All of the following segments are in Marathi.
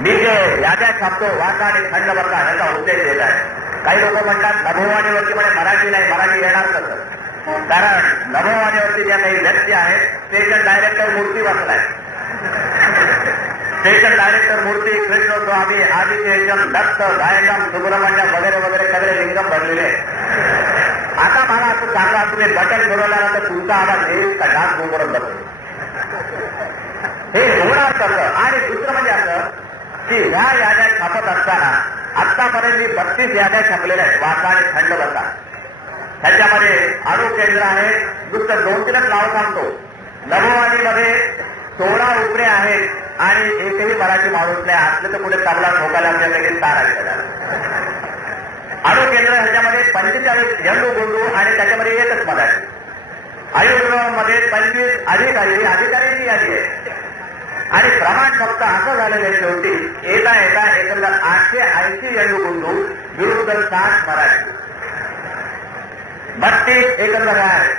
मी जे याद्या छापतो वाचा आणि खंड बघा याचा उद्देश देत आहे काही लोक म्हणतात नभोवाणीवरती म्हणे मराठी नाही मराठी येणार कसं कारण नभोवाणीवरती ज्या काही व्यक्ती आहेत स्टेशन डायरेक्टर मूर्ती बसलाय स्टेशन डायरेक्टर मूर्ती कृष्ण स्वामी आदिकेशन दत्त गायकम सुब्रमण्यम वगैरे वगैरे सगळे लिंगम भरलेले आता मला असं सांगा तुम्ही बटन फिरवल्यानंतर तुमचा आवाज येईल का डाक बोबरत बसेल हे होणार कसं आणि दुसरं म्हणजे असं की ह्या याद्या छापत असताना आतापर्यंत मी बत्तीस याद्या छापलेल्या आहेत. वाचा आणि थंड बसा. ह्याच्यामध्ये अणु केंद्र आहे. नुसतं दोन तीनच नाव सांगतो. नभोवाणीमध्ये सोळा उपरे आहेत आणि एकही मराठी माणूस नाही. असले तर पुढे तबला ठोकायला आपल्याला लगेच तार आहे. अणु केंद्र ह्याच्यामध्ये पंचेचाळीस झेंडू गोंडू आणि त्याच्यामध्ये एकच मराठी. आयुर्वेदामध्ये पंचवीस अधिकारी अधिकाऱ्यांची यादी आहे. आणि प्रमाण फक्त असं झालेलं आहे शेवटी येता येता एकंदर आठशे ऐंशी यंडू गुंडू विरुद्ध सात मराठी. बत्तीस एकंदर आहे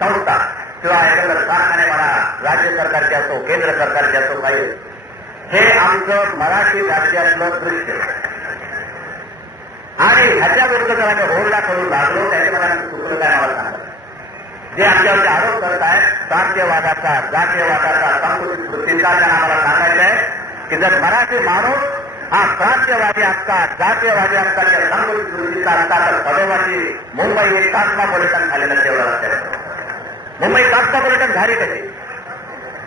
संस्था किंवा एकंदर कारखाने म्हणा राज्य सरकारचे असो केंद्र सरकारचे असो काही. हे आमचं मराठी राज्यातलं दृश्य. आणि ह्याच्या विरुद्ध जर आम्ही ओरडा करून लागलो त्याच्या मला चुकलं काय मला सांगा. जे आमच्यावरती आरोप करत आहेत प्रांतीयवादाचा जातीयवादाचा संकुचित वृत्तीचा त्यांना आम्हाला सांगायचं आहे की जर मराठी माणूस हा प्रांत्यवादी असता जातीयवादी असता किंवा संकुचित वृत्तीचा असता तर सदोवाची मुंबई एक कॉस्मॉपॉलिटन झालेलं तेवढं असेल मुंबई कॉस्मॉपॉलिटन झाली कशी?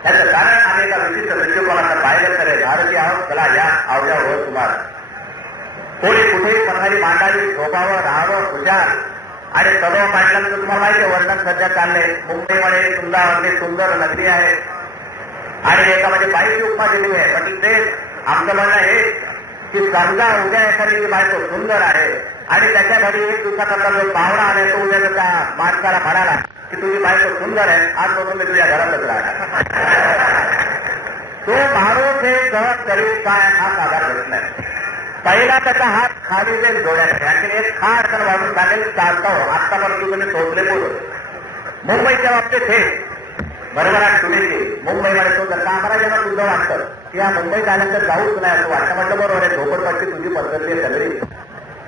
त्याचं कारण आम्ही एका विशिष्ट दृष्टिकोनाचं पाहिलं तर भारतीय आहोत चला या अवघ्यावर तुम्हाला. कोणी कुठेही पथारी मांडावी झोपावं राहावं खुशाल आणि सदो पाटलांचं तुम्हाला माहिती आहे वर्णन सध्या चाललंय. मुंबईमध्ये सुंदर सुंदर नगरी आहे. आणि एका म्हणजे बाईची उपमा दिली आहे. पण ते आमचं म्हणणं हे की समजा उद्या एखादी बायको सुंदर आहे आणि त्याच्या घरी एक दिवसाचा जो पाहुणा आला तो उद्या त्या माणसाला म्हणाला की तुझी बायको सुंदर आहे आजपासून मी तुझ्या घरातच राहणार. तो माणूस हे सहज करील काय हा साधा प्रश्न आहे. पहिला त्याचा हात खाली जाईल जोड्याकडे आणखी एक खाड वाढून टाकेल चालतो हो. आत्तापर्यंत तुम्ही टोचले बोलून. मुंबईच्या बाबतीत हे. बरोबर आहे तुम्ही मुंबईमध्ये तो जर आम्हाला जेव्हा तुझं वाटतं. की या मुंबईत आल्यानंतर जाऊच नाही असं वाटतं. म्हटलं बरोबर आहे झोपडपट्टी तुझी पद्धती आहे सगळी.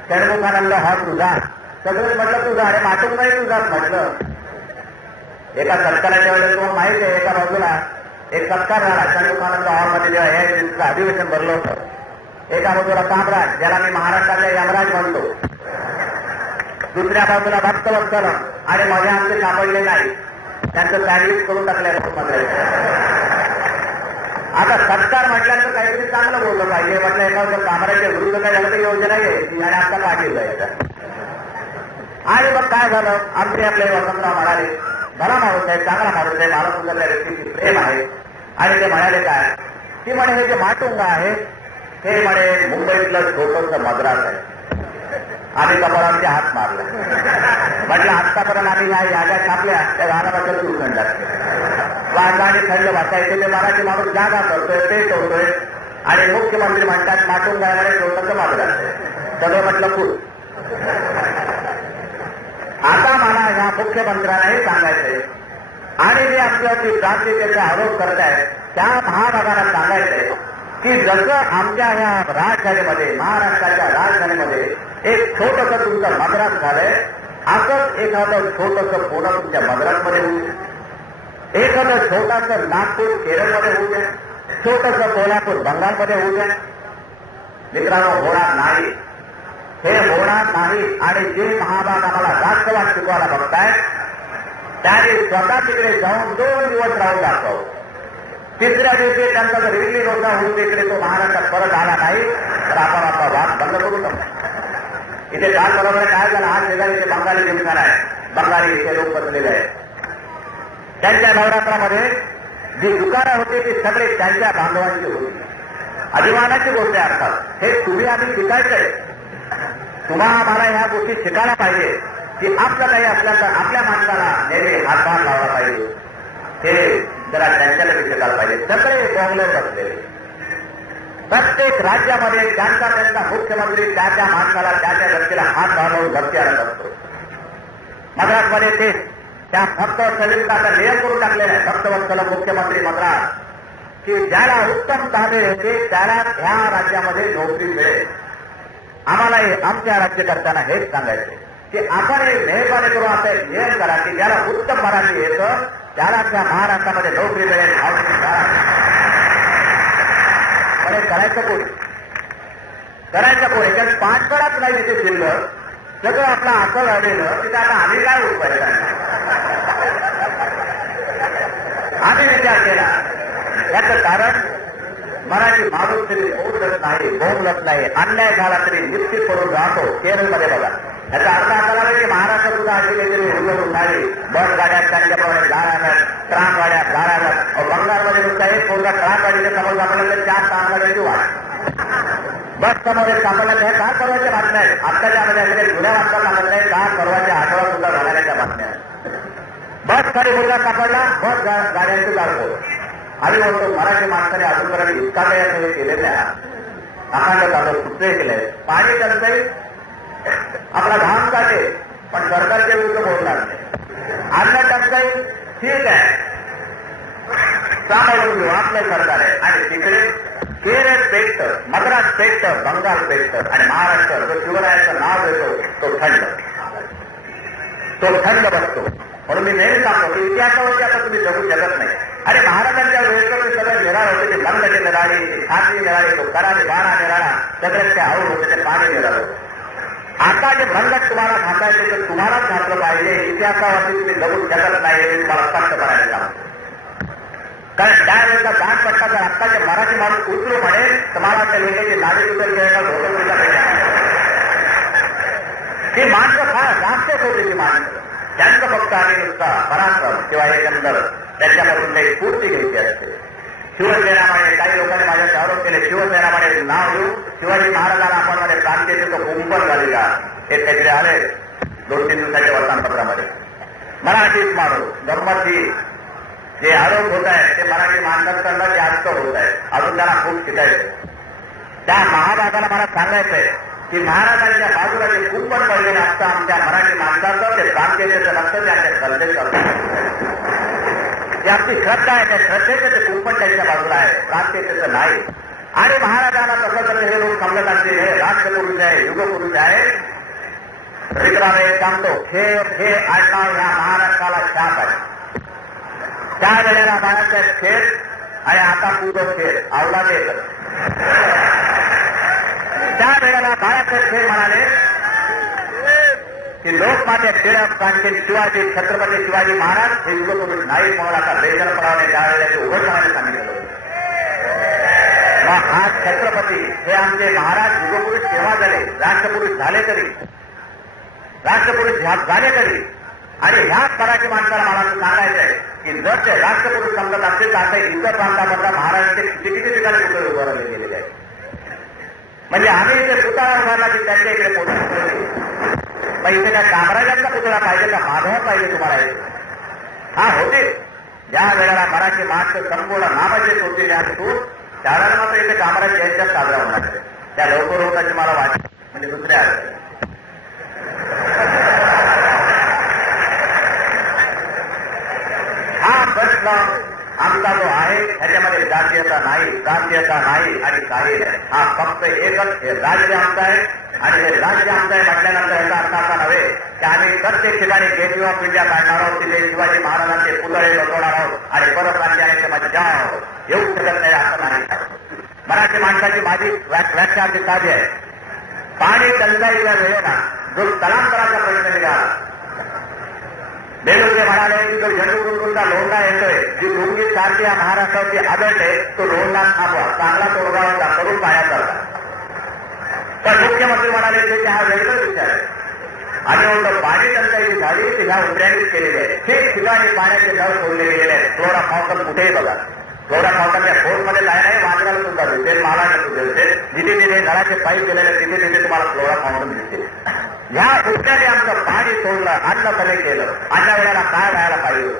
षणमुखानंद हा तुझा. सगळं म्हटलं तुझा. अरे माटून नाही तुझाच म्हटलं. एका सत्काराच्या वेळेस तुम्हाला माहिती आहे एका बाजूला एक सत्कार झाला. षणमुखानंद हॉलमध्ये जेव्हा हे अधिवेशन भरलं होतं. एका बाजूला कामराज ज्याला मी महाराष्ट्राच्या यमराज म्हणतो. दुसऱ्या बाजूला भक्तवत्सलम आणि माझ्या आमचे सापडले नाही. त्यांचं सँडविच करून टाकलं आता सत्कार म्हटल्यानंतर काहीतरी चांगलं बोललं पाहिजे. म्हटलं एखादं कामराच्या विरुद्ध काय झालं तर योजना आहे आणि आता पाठी जायचं आणि मग काय झालं? आमचे आपले वसंतराव म्हणाले मला माणूस आहे चांगला माणूस आहे मला सुंदरल्या व्यक्तीची प्रेम आहे. आणि ते म्हणाले काय? ती म्हणे हे जे माटुंग आहे ते म्हणे मुंबईतलं छोटंसं मद्रास आहे. आम्ही कपाळांचे हात मारले. म्हटलं आत्तापर्यंत आम्ही या याद्या छापल्या त्या गाण्याबद्दल सुरू खंडात वाचा आणि थंड वाचायचे ते मराठी माणूस जागा करतोय ते ठेवतोय आणि मुख्यमंत्री म्हणतात माटून जाणारे छोटंसं मद्रास आहे. सगळं म्हटलं फुल. आता मला ह्या मुख्यमंत्र्यांना हे सांगायचंय. आणि जे आमच्यावरती जातीचे आरोप करतायत त्या महाभागाला सांगायचंय. की जसं आमच्या ह्या राजधानीमध्ये महाराष्ट्राच्या राजधानीमध्ये एक छोटंसं तुमचं मद्रास झालंय, असंच एखादं छोटंसं पुणे तुमच्या मद्रासमध्ये होऊ द्या एखादं छोटासं नागपूर केरळमध्ये होऊ द्या छोटंसं कोल्हापूर बंगालमध्ये होऊ द्या मित्रांनो, होणार नाही. हे जे महाभाग आम्हाला राष्ट्रवाद शिकवायला बघतायत, त्याने स्वतः तिकडे जाऊन दोन दिवस राहून दाखव तिसऱ्या दिवशी त्यांचा जर रिलीज होता होऊन तिकडे तो महाराष्ट्रात परत आला नाही तर आपण आपला वाद बंद करू शकतो. इथे काल बरोबर काय झालं? आज शेजारी ते बंगाली जिमखाना आहे बंगाली इथे लोक बसलेले आहेत. त्यांच्या नवरात्रामध्ये जी दुकानं होती ती सगळे त्यांच्या बांधवांची होती. अभिमानाची गोष्ट आहे अर्थात हे तुम्ही आधी शिकायचंय. तुम्हाला आम्हाला ह्या गोष्टी शिकायला पाहिजे. की आपलं काही असल्या तर आपल्या माणसाला नेहमी हातभार लावला पाहिजे. हे जरा त्यांच्याकडे शिकायला पाहिजे. सगळे काँग्रेस असलेले प्रत्येक राज्यामध्ये त्यांचा त्यांचा मुख्यमंत्री त्या त्या माणसाला त्या त्या व्यक्तीला हात घालवून भक्ती आणत असतो. मद्रासमध्ये ते त्या फक्त सलिमचा नियम करून टाकलेला आहे. भक्तवत्सल मुख्यमंत्री मद्रास की ज्याला उत्तम ताबे होते त्याला ह्या राज्यामध्ये नोकरी मिळेल. आम्हाला आमच्या राज्यकर्त्यांना हेच सांगायचे की आपण हे मेहरबानी करून आता एक नियम करा की ज्याला उत्तम मराठी येतं त्याला त्या महाराष्ट्रामध्ये नोकरी मिळेल अरे करायचं कोणी? करायचं कोणी? कारण पाच कडाच नाही तिथे शिल्लक सगळं आपलं असं राहिलेलं तिथे आता आम्ही काय उपाय आम्ही विचार केला. याचं कारण मराठी माणूस तरी बोलत नाही बोलत नाही. अन्याय झाला तरी निश्चित करून राहतो केरळमध्ये बघा. याचा अर्थ असा नाही की महाराष्ट्र सुद्धा अशी काहीतरी उल्लर उन्हाळी बस गाड्या त्यांच्याप्रमाणे गाड्या ट्राक गाड्या गाड्या बंगालमध्ये नुसता एक कोणता ट्राक गाडीच्या समोर आपल्याला चार ट्राक गाड्याची वाट बस समोर एक सापडला त्या कार परवाच्या बातम्या आहेत आत्ताच्या मध्ये जुन्या वाटता सांगत नाही कार परवाच्या आठवडा सुद्धा झालेल्या बातम्या बस खाली मुलगा सापडला बस गाड्यांची जाळतो आम्ही म्हणतो मराठी माणसाने अजूनपर्यंत इतका काही असं हे केलेल्या अखंड चालू सुट्टे केले पाणी टंचाई आपला घाम काटे पण सरकारच्या विरुद्ध बोलणार नाही अन्न टंचाई ठीक आहे. सांभाळून घेऊ आपलं सरकार आहे आणि तिकडे केरळ पेटत मद्रास पेटत बंगाल पेटत आणि महाराष्ट्र जो शिवरायाचं नाव देतो तो थंड. तो थंड बसतो. म्हणून मी नेहमी सांगतो की इतिहासावरती आता तुम्ही जगू शकत नाही. अरे महाराजांच्या वेळेस ते सगळं निराळ होते ते लंगाचे निराळे ती निराळे तो कराने बारा निराळा सगळ्यात ते आवड होते ते पाणी निराळ. होतं आता जे भंगत तुम्हाला घातायचे तर तुम्हालाच घातलं पाहिजे. इतिहासावरती तुम्ही जगून जगत नाही हे तुम्हाला स्पष्ट करायला सांगतो कारण त्यावेळेला दान पट्टा जर आत्ताचे मराठी माणूस उतरू म्हणेल तर मला वाटतं लिहिण्याची नागरिक उतर ती माणसं फार जास्त होती ती माणसं. त्यांचं फक्त आणि नुसता पराक्रम किंवा एकंदर त्यांच्यामधून काही स्फूर्ती घ्यायची असते. शिवसेनामध्ये काही लोकांनी माझ्याशी आरोप केले. शिवसेनामध्ये नाव घेऊ शिवाजी महाराजाला आपण मध्ये तो कुंपण झालेला का हे काहीतरी आले दोन तीन दिवसाच्या वर्तमानपत्रामध्ये. मराठीत माणूस धर्माची जे आरोप होत आहेत ते मराठी माणसांकडनं जास्त होत आहेत. अजून त्यांना खूप शिकायचं त्या महाभागाला मला सांगायचंय की महाराजांच्या बाजूला जे कुंपण पडलेलं असतं आमच्या मराठी माणसाचं ते प्रांतीयतेचं नसतं त्यांच्या श्रद्धेचं जे आपली श्रद्धा आहे त्या श्रद्धेचं ते कुंपण त्यांच्या बाजूला आहे. प्रांतीयतेचं नाही. आणि महाराजांना तसं हे लोक हे राष्ट्रपुरुष आहे युगपुरुष आहे एक सांगतो खेळ खेळ आडनाव ह्या महाराष्ट्राला शाप आहे त्या वेळेला बाळाचा खेळ आणि आता पूर्व खेळ आवला देत त्या वेळेला बाळाचे खेळ म्हणाले की लोकमान्य टिळक क्रांती शिवाजी, छत्रपती शिवाजी महाराज हे युगपुरुष नाही म्हणून आता देशनपणाने त्यावेळेला ते उघडपणाने सांगितलं मग हा छत्रपती. हे आमचे महाराज युगपुरुष केव्हा झाले. राष्ट्रपुरुष झाले तरी. राष्ट्रपुरुष झाले तरी. आणि ह्याच मराठी माणसाला मला सांगायचं आहे की जर ते राष्ट्रपुरुष समजत असतील तर आता इतर प्रांतामधला महाराष्ट्राचे किती किती ठिकाणी पुतळे उभारले गेलेले आहेत. म्हणजे आम्ही इथे पुतळा उभारला की त्यांच्या इकडे पोहोचले मग इथे काय कामराजांचा पुतळा पाहिजे का? माधव पाहिजे तुम्हाला हा होते. ज्या वेळेला मराठी माणसं संपूर्ण नामाचे होते तू त्यावेळेला मात्र इथे कामराज यांच्यात साजरा होणार त्या लवकर होताची मला वाटत म्हणजे दुसऱ्या हा प्रश्न आमचा जो आहे त्याच्यामध्ये जातीयता नाही जातीयता नाही आणि काही नाही. हा फक्त एकच हे राज्य आमचं आहे आणि हे राज्य आमचं आहे म्हटल्यानंतर याचा अर्थ असा नव्हे. की आम्ही प्रत्येक ठिकाणी गेटवे ऑफ इंडिया काढणार आहोत तिथे शिवाजी महाराजांचे पुतळे बसवणार आहोत आणि परत राज्याने मज्जा आहोत येऊ शकत नाही असं नाही. मराठी माणसाची माझी व्याख्या अगदी साधी आहे. पाणी टंचाईच्या वेळेला जो स्थलांतराचा प्रश्न निघाला. बेलुगे म्हणाले की जो झेंडूचा लोंढा येतोय जी लुंगी सारखी या महाराष्ट्राची आदळते तो लोंढा थांबवा. चांगला तोडगा होता करून पाया करता पण मुख्यमंत्री म्हणाले की हा वेगळा विचार आहे. आणि एवढं पाणी टंचाई झाली ती ह्या उद्यानीच केलेली आहे ठीक ठिकाणी पाण्याचे नळ सोडले गेलेले आहेत फ्लोरा फाउंटन कुठेही बघा फ्लोरा फाउंटनच्या फोर्समध्ये काय नाही वांद्राला सुद्धा दिसेल मला सुद्धा दिसेल जिथे तिथे नळाचे पाईप गेलेले तिथे तिथे तुम्हाला फ्लोरा फाउंटन दिसते ह्या उभ्याने आमचं पाणी सोडलं अन्न कमी केलं अशा वेळेला काय व्हायला पाहिजे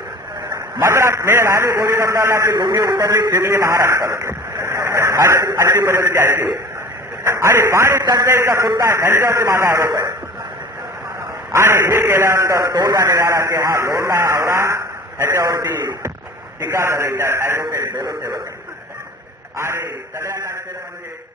मद्रास मेल आली गोळी बंगालला ती लुंगी उतरली फिरली महाराष्ट्रात अशी परिस्थिती अशी आणि पाणी टंचाईचा सुद्धा त्यांच्यावरती माझा आरोप आहे आणि हे केल्यानंतर तोडा निघाला की हा लोंढा आवडा ह्याच्यावरती टीका झाली त्या ऍडव्होकेट बेरोसेवक आणि सगळ्या आश्चर्य म्हणजे